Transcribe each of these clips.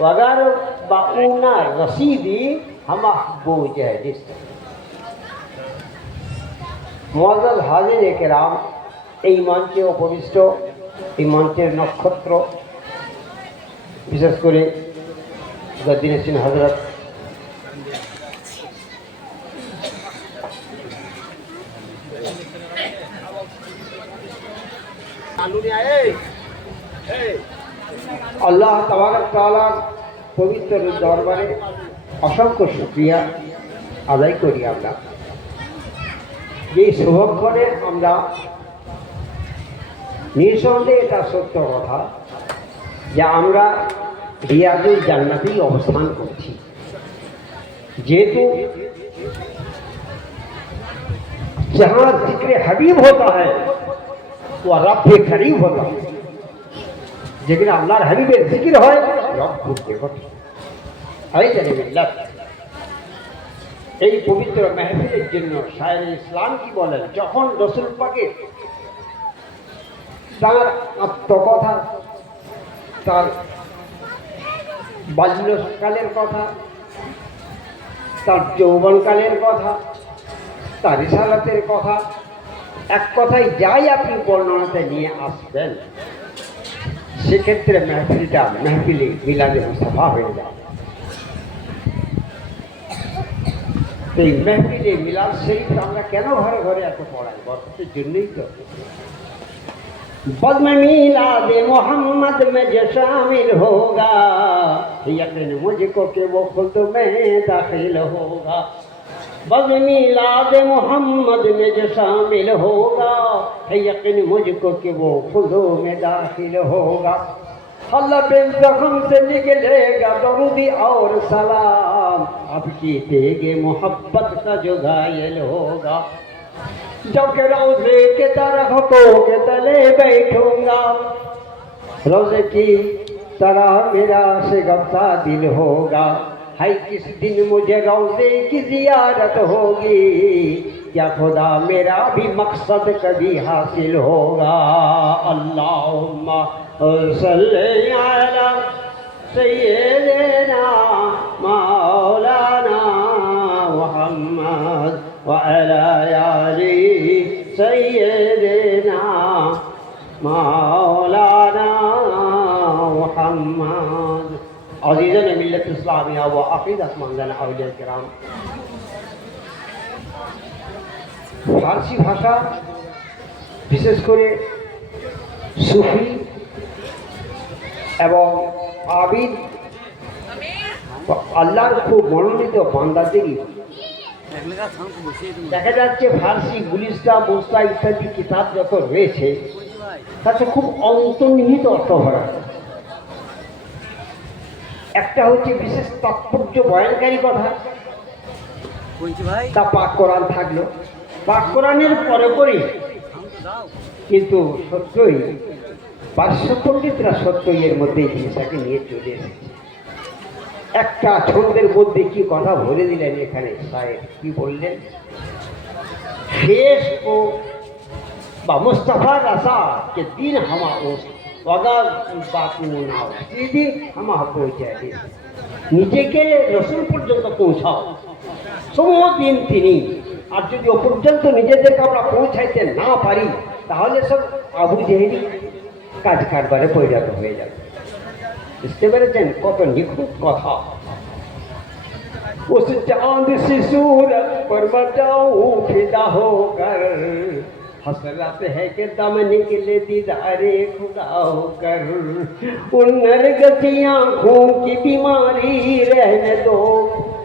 वगर बाउना रसीदी हम बोझ है जिस মজাদ হাজির কেরাম, এই মঞ্চে উপবিষ্ট এই মঞ্চের নক্ষত্র, বিশেষ করে গদ্দিন হজরত আল্লাহ তাবারক তাআলার পবিত্র দরবারে অসংখ্য শুকরিয়া আদায় করি। আমরা যে শুভক্ষণে আমরা নিঃসন্দেহে এটা সত্য কথা যে আমরা রিয়াজুল জান্নাতেই অবস্থান করছি। যেহেতু जहाँ जिक्र हबीब होता है वो रब के करीब होता है। যেখানে আল্লাহর হাবিবের জিকির হয় রব খুব নিকট। এই পবিত্র মেহফিলের জন্য শায়ের ইসলাম কি বলেন, যখন রসুল পাকের তার আত্মকথা, তার বাল্যকালের কথা, তার যৌবনকালের কথা, তার রিসালাতের কথা, এক কথায় যাই আপনি বর্ণনাতে নিয়ে আসবেন, সেক্ষেত্রে মেহফিলটা মেহফিলে মিলাদে মুস্তাফা হয়ে যায়। এই মেহফিলে মিলাদ শরীফ আমরা কেন ঘরে ঘরে এত পড়াই? বর্ষের জন্যই তো। बज़्म मीलाद मोहम्मद में जो शामिल होगा यकीन मुझको कि वो खुद में दाखिल होगा। बज़्म मीलाद मोहम्मद में जो शामिल होगा यकीन मुझको कि वो खुद में दाखिल होगा। अल्लाह पे जख्म से निकलेगा दरूदी और सलाम, आपकी तेगे मोहब्बत का जो घायल होगा। जब के रोजे के दरख्तों के तले बैठूंगा, रोजे की तरह मेरा शिगफ्ता दिल होगा। हाय किस दिन मुझे रोजे की जियारत होगी, क्या खुदा मेरा भी मकसद कभी हासिल होगा। अल्लाहुम्मा सल्ली अला सय्यिदिना मौलाना मुहम्मद व अला आलि सय्यिदिना मौलाना मुहम्मद। अज़ीज़ान मिल्लत इस्लामिया व अक़ीदतमंदान औलिया किराम, ফার্সি ভাষা বিশেষ করে সুফি এবং আবিদ আল্লাহর খুব মনোনীত বান্দাদেরই দেখা যাচ্ছে। ফার্সি গুলিস্তা মোস্তা ইত্যাদি কিতাব যত রয়েছে তাতে খুব অন্তর্নিহিত অর্থ ভরা। একটা হচ্ছে বিশেষ তাৎপর্য বয়ানকারী কথা, তা পাক কোরআন থাকলো, পাক কোরআনের পরে পরে কিন্তু সত্যই পার্শ্ব পণ্ডিতরা সত্যই এর মধ্যে জিনিসটাকে নিয়ে চলে এসেছে। একটা ছন্দের মধ্যে কি কথা ভরে দিলেন এখানে সাহেব, কি বললেন? শেষ ও বা মুস্তাফা রাসা के दिन हम उस वगर बातू नाও सीधी हम পৌঁছায় দিই, নিজেকে রসুল পর্যন্ত পৌঁছাও সময় দিন তিনি। আর যদি ও পর্যন্ত নিজেদেরকে আমরা পৌঁছাইতে না পারি তাহলে সব আবু জেহেলি কাজ কারবারে পরিণত হয়ে যাবে। বুঝতে পেরেছেন কত নিখুঁত কথা। उस चांद सी सूरत पर बचाऊं फिदा होकर, हसरत है कि दम निकले दीदारे खुदा होकर। उन नरगसी आँखों की बीमारी रहने दो,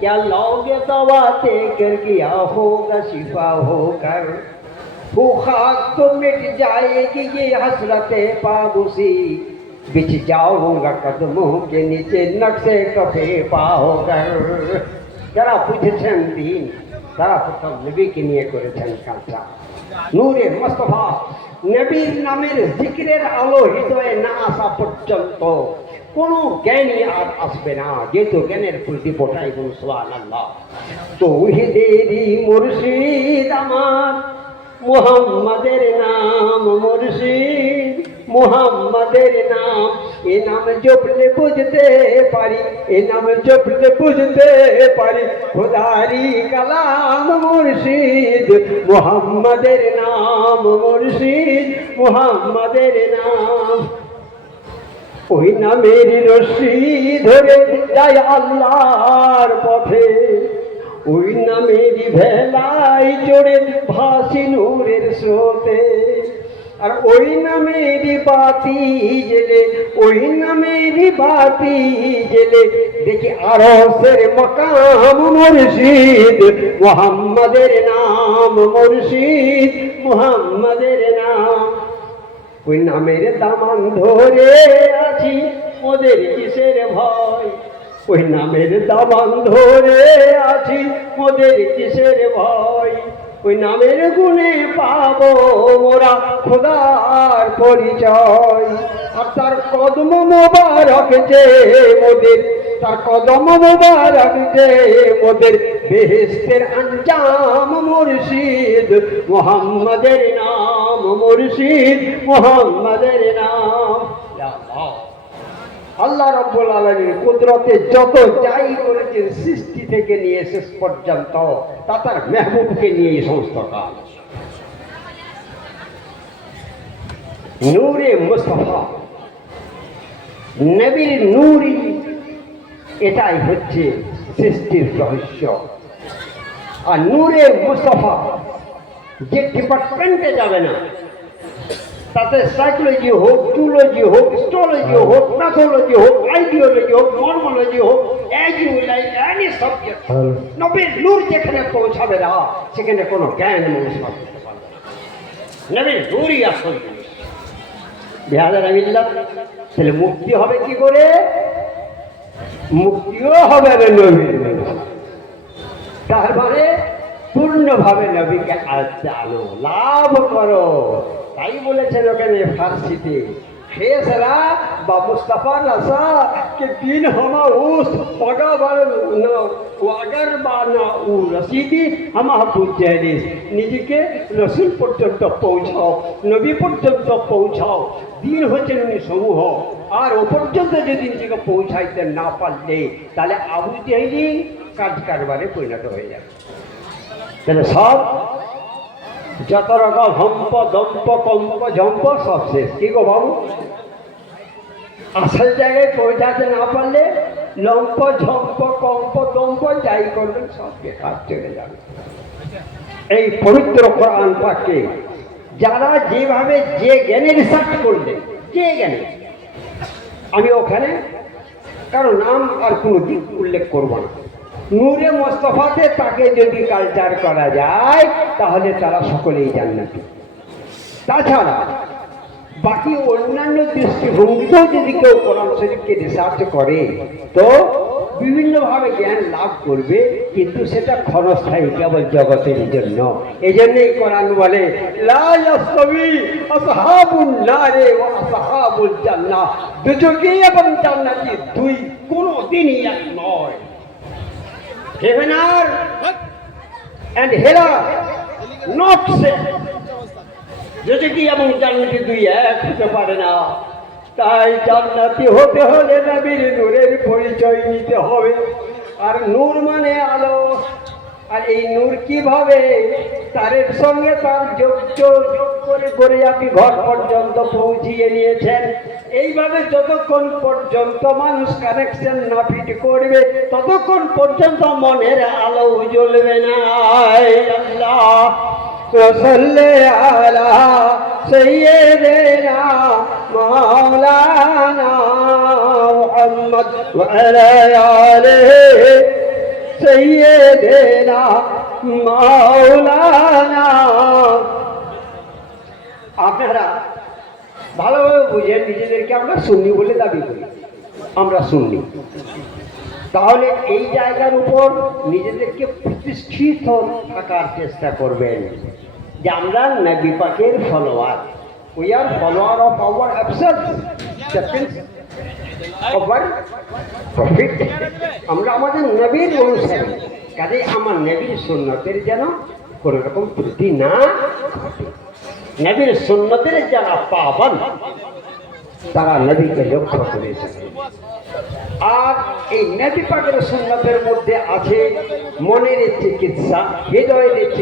क्या लोगे दवा देकर किया होगा शिफा होकर। वो खाक तो मिट जाएगी ये हसरत पाबूसी, बिछ जाऊंगा कदमों के नीचे नक्शे कफे पाओकर। যারা বুঝেছেন দিন তারা প্রথম নবীকে নিয়ে করেছেন কাজটা। নূরে মুস্তাফা নবীর নামের জিকিরের আলো হৃদয়ে না আসা পর্যন্ত কোনো জ্ঞানী আর আসবে না, যেহেতু জ্ঞানের প্রদীপ ওঠাই বলুন সুবহানাল্লাহ। তো ওহিদেরই মুর্শিদ আমার মুহাম্মাদের নাম, মুর্শিদ মুহাম্মাদের নাম এ নাম জপলে বুঝতে পারি, এ নাম জপলে বুঝতে পারি খোদারি কালাম মুর্শিদ মুহাম্মাদের নাম, মুর্শিদ মুহাম্মাদের নাম। ওই নামের রশি ধরে যায় আল্লাহর পথে, ওই নামের ভেলায় চড়ে ভাসি নূরের স্রোতে। আর ওই নামের বাতি জেলে, ওই নামের বাতি জেলে দেখি আরশের মাকাম মুর্শিদ মুহাম্মাদের নাম, মুর্শিদ মুহাম্মাদের নাম। ওই নামের দামান ধরে আছি ওদের কিসের ভয়, ওই নামের দামান ধরে আছি ওদের কিসের ভয়। ওই নামের গুণে পাবো মোরা খোদার পরিচয়। আর তার কদম মোবারক যে মোদের, তার কদম মোবারক যে মোদের বেহেশতের আঞ্জাম মুর্শিদ মুহাম্মাদের নাম, মুর্শিদ মুহাম্মাদের নাম। আল্লাহ রাব্বুল আলামিন কুদরতে যত যাই করেছেন সৃষ্টি থেকে নিয়ে শেষ পর্যন্ত তা তার মেহবুবকে নিয়ে সমস্ত কাজ। নূরে মুস্তাফা, নবীর নূরই, এটাই হচ্ছে সৃষ্টির রহস্য। আর নূরে মুস্তাফা যে ডিপার্টমেন্টে যাবে না, তাতে সাইকোলজি হোক, জুলজি হোক, স্ট্রোলজি হোক, প্যাথোলজি হোক, আইডিওলজি হোক, মর্মোলজি হোক, as you like any subject, নবীর নূর যেখানে পৌঁছাবে না সেখানে কোনো জ্ঞান মানুষ করতে পারবে না। নবীর নূরই আসল জিনিস। বিহাদার আমিল্লাহ, তাহলে মুক্তি হবে কি করে? মুক্তিও হবে না নবীর, তার মানে পূর্ণভাবে নবীকে জানো, লাভ করো। তাই বলেছেন ওখানে ফার্সিতে, খেসরা বা মুস্তাফা রাসা के दिन हमा उस पगा बार ना अगर बा ना उ रसीदी हमा बुझेलिस নিজেকে রসুল পর্যন্ত পৌঁছাও, নবী পর্যন্ত পৌঁছাও। দিন হচ্ছেন উনি সমূহ, আর ও পর্যন্ত যদি নিজেকে পৌঁছাইতে না পারলে তাহলে আবু জেহেলি কাজ কারবারে পরিণত হয়ে যাবে। তাহলে সব যত রকম হম্প দম্প কম্প ঝম্প সব শেষ। কি গো বাবু, আসল জায়গায় পৌঁছাতে না পারলে লম্প ঝম্প কম্প দম্প যাই করবেন সব বেকার চলে যাবে। এই পবিত্র কোরআন পাকে যারা যেভাবে যে জ্ঞানে রিসার্চ করলেন, যে জ্ঞানে, আমি ওখানে কারো নাম আর কোনো দিক উল্লেখ করব না, নূরে মুস্তাফাতে তাকে যদি কালচার করা যায় তাহলে তারা সকলেই জান্নাতি। তাছাড়া বাকি অন্যান্য দৃষ্টিভঙ্গিতেও যদি কেউ কোরআন শরীফকে রিসার্চ করে তো বিভিন্নভাবে জ্ঞান লাভ করবে, কিন্তু সেটা ক্ষণস্থায়ী, কেবল জগতের জন্য। এই জন্যই কোরআন বলে লা ইয়াসতাবি আসহাবুন নারে ওয়া আসহাবুল জান্নাহ, দুজকি এবং জান্নাতি দুই কোনোদিনই এক নয়। Heaven and hell not same. দুজকি এবং জান্নাতি দুই এক হতে পারে না। তাই জান্নাতি হতে হলে নবীর নূরের পরিচয় নিতে হবে। আর নূর মানে আলো। আর এই নূর কিভাবে? তারের সঙ্গে তার যোগ করে আপনি ঘর পর্যন্ত পৌঁছিয়ে নিয়েছেন। এইভাবে যতক্ষণ পর্যন্ত মানুষ কানেকশন না ফিট করবে ততক্ষণ পর্যন্ত মনের আলো জ্বলবে না। আল্লাহ সাল্লি আলা সাইয়্যিদিনা মাওলানা মুহাম্মদ ওয়া আলা আলিহি সাইয়্যিদিনা মাওলানা। আপনারা ভালোভাবে বুঝেন, নিজেদেরকে আমরা সুন্নি বলে দাবি করি, আমরা সুন্নি। তাহলে এই জায়গার উপর নিজেদেরকে প্রতিষ্ঠিত থাকার চেষ্টা করবেন যে আমরা নবী পাকের follower. We are follower of our profit. আমরা আমাদের নবীর অনুসারী, কাজে আমার নবীর সুন্নতের যেন কোনো রকম ত্রুটি না ঘটে। নবীর সুন্নতের যারা পাবন তারা নবীকে লক্ষ্য করেছে। আর এই নবী পাকের সুন্নতের মধ্যে আছে মনের চিকিৎসা, হৃদয়ের চিকিৎসা।